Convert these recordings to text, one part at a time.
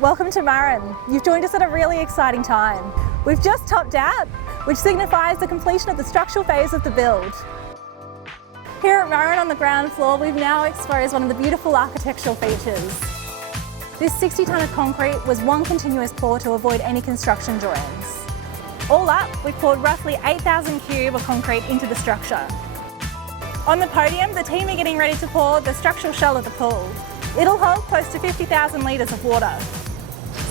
Welcome to Marin. You've joined us at a really exciting time. We've just topped out, which signifies the completion of the structural phase of the build. Here at Marin on the ground floor, we've now exposed one of the beautiful architectural features. This 60 tonne of concrete was one continuous pour to avoid any construction joins. All up, we've poured roughly 8,000 cube of concrete into the structure. On the podium, the team are getting ready to pour the structural shell of the pool. It'll hold close to 50,000 litres of water.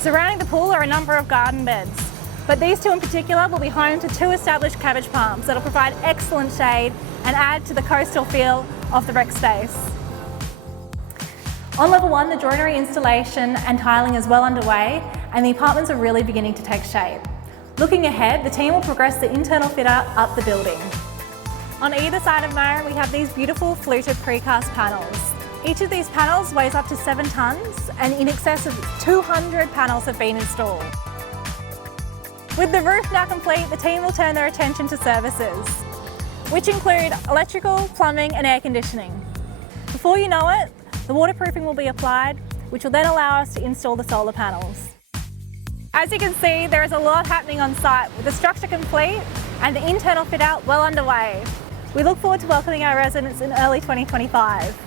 Surrounding the pool are a number of garden beds, but these two in particular will be home to 2 established cabbage palms that'll provide excellent shade and add to the coastal feel of the rec space. On level 1, the joinery installation and tiling is well underway and the apartments are really beginning to take shape. Looking ahead, the team will progress the internal fit out up the building. On either side of Marin, we have these beautiful fluted precast panels. Each of these panels weighs up to 7 tonnes and in excess of 200 panels have been installed. With the roof now complete, the team will turn their attention to services, which include electrical, plumbing and air conditioning. Before you know it, the waterproofing will be applied, which will then allow us to install the solar panels. As you can see, there is a lot happening on site with the structure complete and the internal fit out well underway. We look forward to welcoming our residents in early 2025.